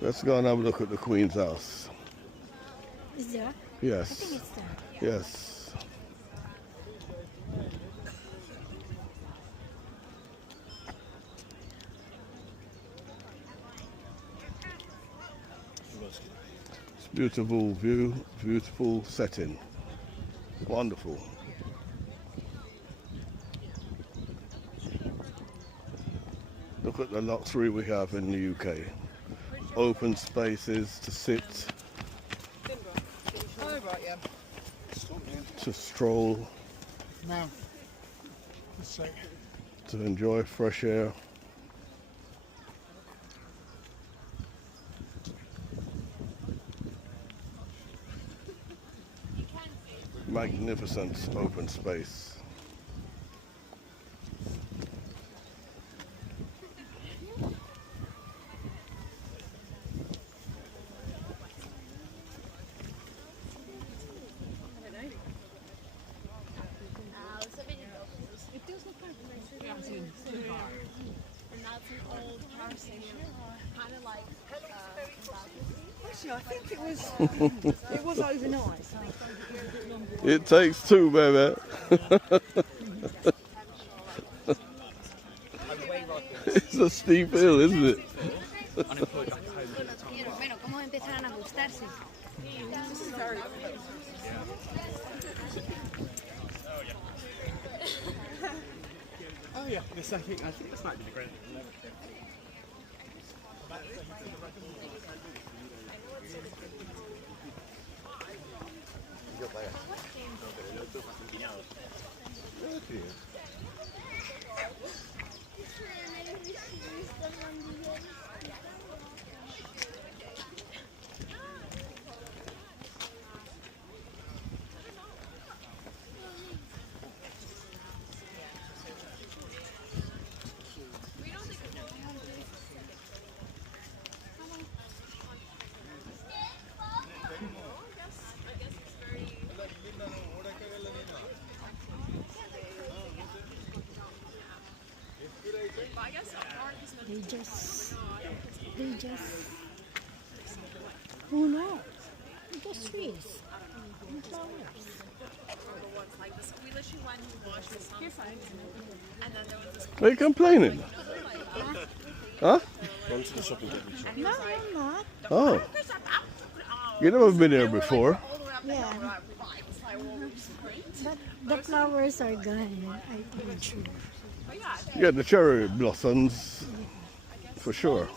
Let's go and have a look at the Queen's house. Is there? I Yes. think it's there. Yes. It's beautiful view, beautiful setting. Wonderful. Look at the luxury we have in the UK. Open spaces to sit, Oh, right, yeah. to stroll, Now, let's see. to enjoy fresh air. Magnificent open space. It does look like and that's an old power station, kind of like. Actually, I think it was overnight. So It takes two, baby. It's a steep hill, isn't it? Bueno, ¿cómo empezaron a gustarse? Oh yeah, this I think this might be the great. They just, who knows? Just trees and flowers. Like this, we literally went and watched the sunset, and then there was this. Are you complaining? Huh? Run to the shopping centre. No, I'm not. Oh. You've never been here before. Yeah. But the flowers are gone, I think. Yeah, the cherry blossoms, for sure.